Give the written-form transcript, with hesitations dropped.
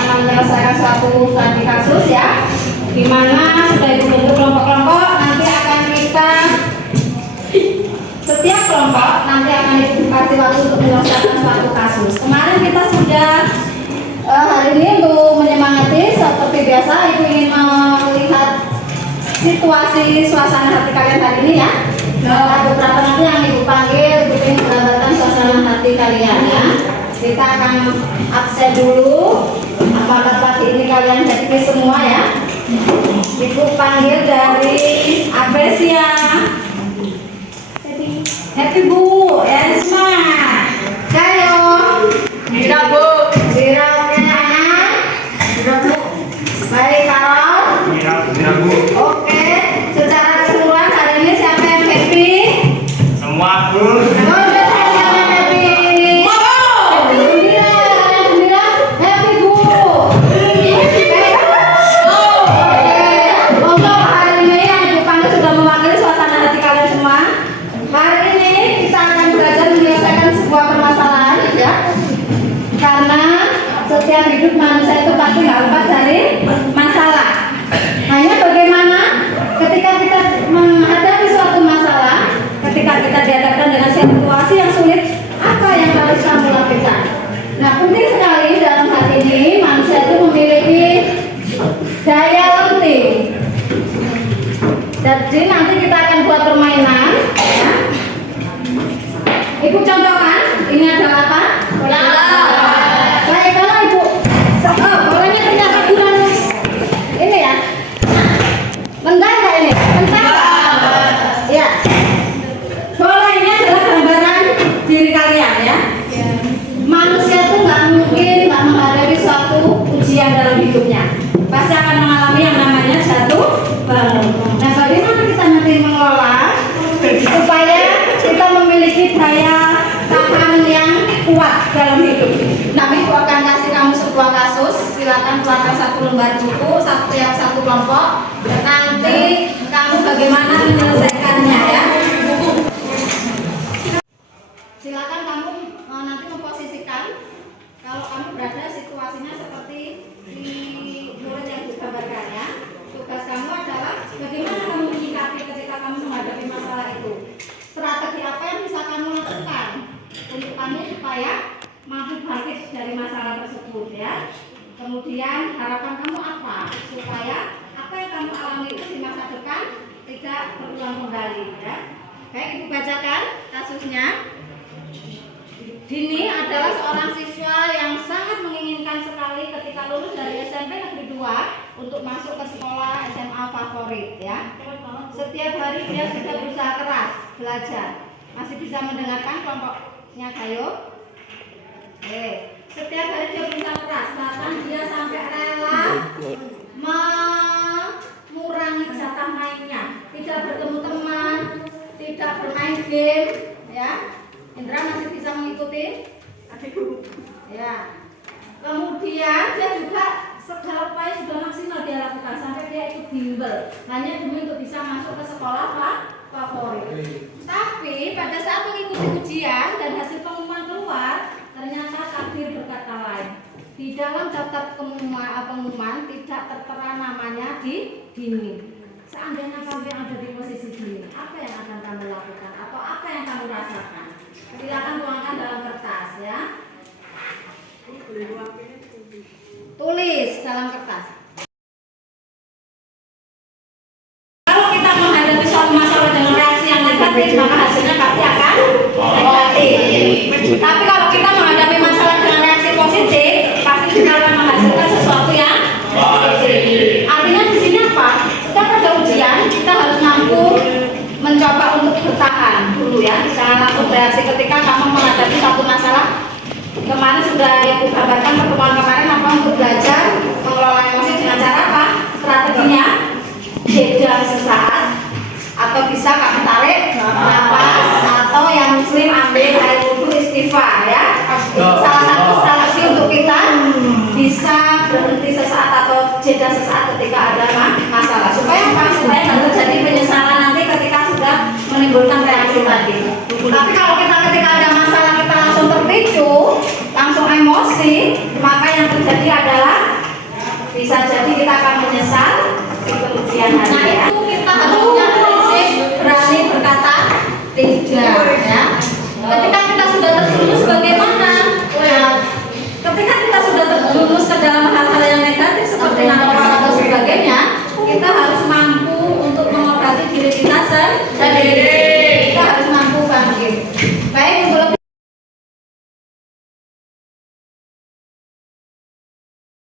akan menyelesaikan suatu studi kasus ya, di mana sudah dibentuk kelompok-kelompok. Nanti akan kita setiap kelompok nanti akan dikasih waktu untuk menyelesaikan suatu kasus. Kemarin kita sudah hari ini untuk menyemangati seperti biasa, Ibu ingin melihat situasi suasana hati kalian hari ini ya. Ada beberapa nanti yang Ibu panggil untuk menggambarkan suasana hati kalian ya. Kita akan absen dulu. Apakah pagi ini kalian happy semua ya? Ibu panggil dari Apresia. Happy Bu, Esma, Cayo, Mira Bu, Mira Kenan, Mira Bu, baik Karol, Mira Bu. Oke, secara keseluruhan hari ini siapa yang happy? Semua Bu. Setiap hidup manusia itu pasti nggak lepas dari masalah. Hanya bagaimana ketika kita menghadapi suatu masalah, ketika kita dihadapkan dengan situasi yang sulit, apa yang harus kamu lakukan? Nah, penting sekali dalam hal ini manusia itu memiliki daya lenting. Jadi nanti kita akan buat permainan. Ya. Ibu contohkan, ini adalah apa? Bola. Bentar nggak ini? Bentar ya. Bola ini adalah gambaran diri kalian ya. Manusia itu nggak mungkin nggak menghadapi suatu ujian dalam hidupnya. Pasti akan mengalami yang namanya jatuh bangun. Nah, bagaimana kita nanti mengelola supaya kita memiliki daya tahan yang kuat dalam hidup? Kami akan kasih kamu sebuah kasus. Silakan keluarkan satu lembar buku, satu kelompok. Nanti kamu bagaimana menyelesaikannya ya. Silakan kamu nanti memposisikan kalau kamu berada situasinya seperti di murid yang digambarkan ya. Tugas kamu adalah bagaimana kamu menyikapi ketika kamu menghadapi masalah itu. Strategi apa yang bisa kamu lakukan untuk kamu supaya mampu bangkit dari masalah tersebut ya. Kemudian harapan kamu apa supaya apa yang kamu alami itu di masa depan tidak berulang kembali ya. Baik, Ibu bacakan kasusnya. Dini adalah seorang siswa yang sangat menginginkan sekali ketika lulus dari SMP Negeri 2 untuk masuk ke sekolah SMA favorit ya. Setiap hari dia sudah berusaha keras belajar. Masih bisa mendengarkan kelompoknya Gayo? Setiap hari dia berusaha keras, bahkan dia sampai rela mengurangi jatah mainnya, tidak bertemu teman, tidak bermain game, ya. Indra masih bisa mengikuti? Adikku. Ya. Kemudian dia juga segala upaya sudah maksimal dia lakukan sampai dia ikut bimbel, hanya demi untuk bisa masuk ke sekolah favorit. Tapi pada saat mengikuti ujian dan hasil pengumuman keluar, ternyata takdir berkata lain. Di dalam daftar pengumuman tidak tertera namanya di Dini. Seandainya kamu yang ada di posisi Dini, apa yang akan kamu lakukan atau apa yang kamu rasakan? Silakan tuangkan dalam kertas ya. Tulis dalam kertas. Kalau kita menghadapi suatu masalah dengan reaksi yang negatif, maka hasilnya pasti akan negatif. Tapi kalau kita menghadapi masalah dengan reaksi positif, pasti kita akan menghasilkan sesuatu yang positif. Artinya di sini apa? Setiap ada ujian, kita harus mampu mencoba untuk bertahan dulu ya. Jangan langsung bereaksi ketika kamu menghadapi suatu masalah. Kemarin sudah Ibu gambarkan pertemuan kemarin apa untuk belajar mengelola emosi dengan cara apa? Strateginya jeda sesaat, atau bisa kamu tarik nafas, atau yang muslim ambil air wudhu istighfar ya. Salah satu strategi untuk kita bisa berhenti sesaat atau jeda sesaat ketika ada masalah, supaya apa? Supaya tidak terjadi penyesalan nanti ketika sudah menimbulkan reaksi tadi. Tapi kalau kita ketika ada masalah kita langsung terpicu, langsung emosi, maka yang bisa jadi kita akan menyesal di kemudian hari ya.